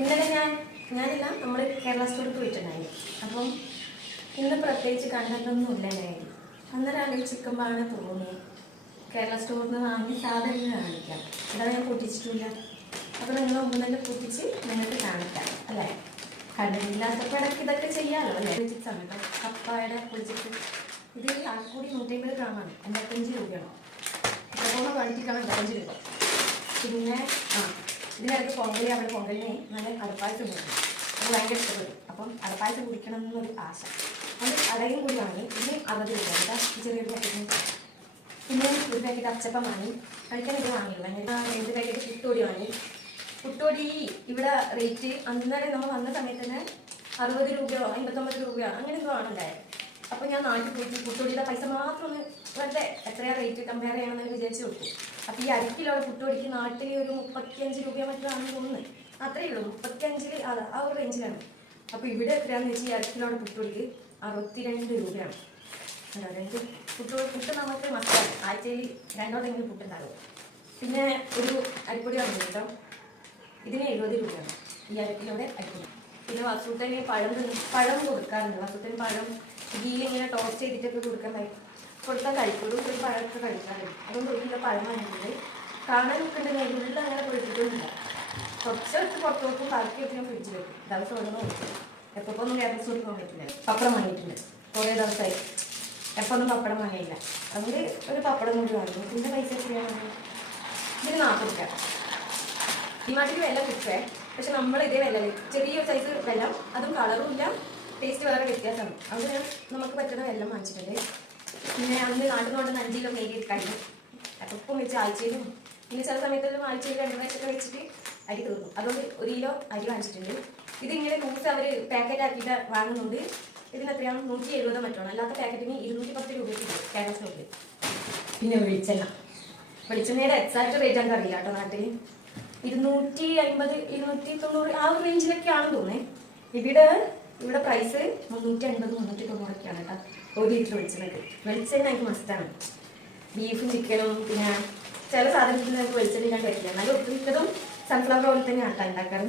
ഇന്നലെ ഞാനില്ല നമ്മൾ കേരള സ്റ്റോറിൽ പോയിട്ടുണ്ടായിരുന്നു. അപ്പം ഇന്ന് പ്രത്യേകിച്ച് കണ്ടതൊന്നും ഇല്ലല്ലായിരുന്നു. അന്നേരം ആലോചിക്കുമ്പോഴാണ് തോന്നി കേരള സ്റ്റോറിൽ നിന്ന് വാങ്ങി സാധനങ്ങൾ കാണിക്കാം. അതാണ് ഞാൻ പൊട്ടിച്ചിട്ടില്ല. അപ്പോൾ നിങ്ങൾ മുമ്പ് തന്നെ പൊട്ടിച്ച് നിങ്ങൾക്ക് കാണിക്കാം അല്ലേ? കണ്ടിട്ടില്ലാത്തപ്പോൾ ഇടയ്ക്ക് ഇതൊക്കെ ചെയ്യാമല്ലോ അല്ലേ? പൊളിച്ചിട്ടാണ് കേട്ടോ, കപ്പായുടെ പൊളിച്ചിട്ട്. ഇത് ആൾക്കൂടി 150 ഗ്രാമാണ്, 85 രൂപയാണ്. ഇത്രത്തോളം ക്വാളിറ്റിക്കാണ് 85 രൂപ. പിന്നെ ഇതിനകത്ത് പൊങ്കലി, അവിടെ പൊങ്കലിനെ നല്ല അടപ്പായസം കൊടുക്കും. അത് ഭയങ്കര ഇഷ്ടപ്പെടും. അപ്പം അടപ്പായസം കുടിക്കണം എന്നൊരു ആശ. അത് അടയും കൂടി വാങ്ങി. ഇതിന് 60 രൂപ കേട്ടോ, ചെറിയൊരു പാക്കറ്റിന്. പിന്നെ ഒരു പാക്കറ്റ് അച്ചപ്പം വാങ്ങി. കഴിക്കാൻ ഇത് വാങ്ങിയില്ല. ഭയങ്കര 2 പാക്കറ്റ് പുട്ടുപൊടി വാങ്ങി. പുട്ടുപൊടി ഇവിടെ റേറ്റ് അന്നേരം നമ്മൾ വന്ന സമയത്ത് തന്നെ 60 രൂപയോ 59 രൂപയോ അങ്ങനെ എന്തോ ആണുണ്ടായത്. അപ്പോൾ ഞാൻ നാട്ടിൽ പോയിട്ട് പുട്ടുപൊടിയുടെ പൈസ മാത്രം ഒന്ന് വെറുതെ എത്രയാ റേറ്റ് കമ്പയർ ചെയ്യണമെന്ന് വിചാരിച്ച് കൊടുത്തു. അപ്പോൾ ഈ 1 കിലോ പുട്ടുപൊടിക്ക് നാട്ടിൽ ഒരു 35 രൂപയോ മറ്റോ ആണെന്ന് തോന്നുന്നത്. അത്രയേ ഉള്ളൂ, 35 ആ ഒരു റേഞ്ചിലാണ്. അപ്പോൾ ഇവിടെ എത്രയാണെന്ന് വെച്ചാൽ ഈ 1 കിലോയുടെ പുട്ടുപൊടിക്ക് 62 രൂപയാണ്. അതായത് പുട്ട് നമുക്ക് മക്കളാണ്, ആഴ്ചയിൽ 2 പുട്ടുണ്ടാകും. പിന്നെ ഒരു അരിപ്പൊടി വാങ്ങി കേട്ടോ, ഇതിന് 70 രൂപയാണ് ഈ 1 കിലോയുടെ അരിപ്പൊടി. പിന്നെ വസുത്തന് പഴം കൊടുക്കാറുണ്ട്. വസുത്തന് പഴം ഗീയിൽ ഇങ്ങനെ ടോസ്റ്റ് ചെയ്തിട്ടൊക്കെ കൊടുക്കാൻ കഴിക്കുള്ളൂ. ഒരു പഴമൊക്കെ കഴിക്കാറുണ്ട്. അതുകൊണ്ട് 1 കിലോ പഴം വാങ്ങിയിട്ടുണ്ട്. കാണാൻ നിൽക്കുന്നുണ്ടെങ്കിൽ അതിൻ്റെ ഉള്ളിൽ അങ്ങനെ പൊളിച്ചിട്ടൊന്നുമില്ല. കുറച്ചെടുത്ത് പുറത്തോട്ടും ബാക്കി വെച്ച് ഞാൻ ഫ്രിഡ്ജിൽ വെക്കും. ദിവസം ഒന്നും വെക്കും. എപ്പോൾ ഒന്നും കേരള സ്റ്റോറിൽ പോകാൻ പറ്റില്ല. പപ്പടം വാങ്ങിയിട്ടുണ്ട് കുറേ ദിവസമായി. എപ്പോൾ ഒന്നും പപ്പടം വാങ്ങിയില്ല. അതുകൊണ്ട് ഒരു പപ്പടം കൂടി വാങ്ങി. ഇതിൻ്റെ പൈസ എത്രയാണ്? ഇതിന് 40 രൂപ. ഈ നാട്ടിൽ വില കിട്ടുവേ, പക്ഷെ നമ്മൾ ഇതേ വില ചെറിയൊരു സൈസ് വെള്ളം, അതും കളറും ഇല്ല, ടേസ്റ്റ് വളരെ വ്യത്യാസമാണ്. അതുകൊണ്ട് ഞാൻ നമുക്ക് പറ്റുന്ന വെള്ളം വാങ്ങിച്ചിട്ടുണ്ട്. പിന്നെ അന്ന് നാട്ടിൽ കൊണ്ട് 5 കിലോ മേരി കഴിഞ്ഞു. അപ്പം ഇപ്പം വെച്ച് ആഴ്ചയിലും പിന്നെ ചില സമയത്തെല്ലാം ആഴ്ചയിൽ 2 പ്രാവശ്യമൊക്കെ വെച്ചിട്ട് അരി തീർന്നു. അതുകൊണ്ട് 1 കിലോ അരി വാങ്ങിച്ചിട്ടുണ്ട്. ഇതിങ്ങനെ ലൂസ് അവർ പാക്കറ്റ് ആക്കിയിട്ട് വാങ്ങുന്നുണ്ട്. ഇതിന് എത്രയാണ്? 170 മറ്റാണ്. അല്ലാത്ത പാക്കറ്റിന് 210 രൂപയ്ക്ക് കേരള സ്റ്റോറിൽ. പിന്നെ വെളിച്ചെണ്ണയുടെ എക്സാക്ട് റേറ്റ് എനിക്ക് അറിയില്ല കേട്ടോ. നാട്ടിൽ 250 290 ആ ഒരു റേഞ്ചിലൊക്കെ ആണെന്ന് തോന്നേ. ഇവിടെ പ്രൈസ് 350 390 കേട്ടോ 1 ലിറ്റർ വെളിച്ചെണ്ണയ്ക്ക്. വെളിച്ചെണ്ണ എനിക്ക് മസ്റ്റാണ്. ബീഫും ചിക്കനും പിന്നെ ചില സാധനത്തിൽ നമുക്ക് വെളിച്ചെണ്ണ ഇല്ലാണ്ട് പറ്റില്ല. എന്നാലും ഒട്ടുമിക്കതും സൺഫ്ലവർ ഓയിൽ തന്നെയാണ് കേട്ടോ ഉണ്ടാക്കാറ്.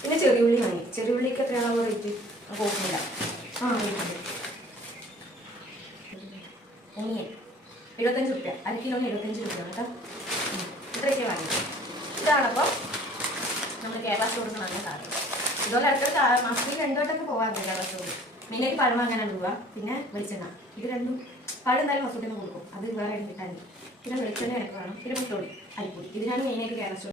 പിന്നെ ചെറിയുള്ളി വാങ്ങി. ചെറിയുള്ളിക്ക് എത്രയാണോ റേറ്റ് പോകുന്നില്ല. ഒന്നിയൻ 75 രൂപ, 1 കിലോന് 75 രൂപയാണ് കേട്ടോ. ഇത്രയൊക്കെ വാങ്ങി. ഇതാണപ്പോൾ നമ്മൾ കേരള സ്റ്റോറിൽ നിന്ന് വാങ്ങിയ സാധനം. ഇതുപോലെ അടുത്ത മാസത്തിൽ 2 വട്ടമൊക്കെ പോകാറുണ്ട് കേരള സ്റ്റോറിൽ. മെയിനായിട്ട് പഴം വാങ്ങാനാണ് രൂപ, പിന്നെ വെളിച്ചെണ്ണ. ഇത് രണ്ടും പഴം എന്തായാലും മസൂട്ടിന് കൊടുക്കും, അത് വേറെ കിട്ടാൻ. പിന്നെ വെളിച്ചെണ്ണ എനിക്ക് വേണം. പിന്നെ മുട്ടോടി അരിപ്പൊടി. ഇതിനാണ് മെയിനായിട്ട് കേരള സ്റ്റോർ.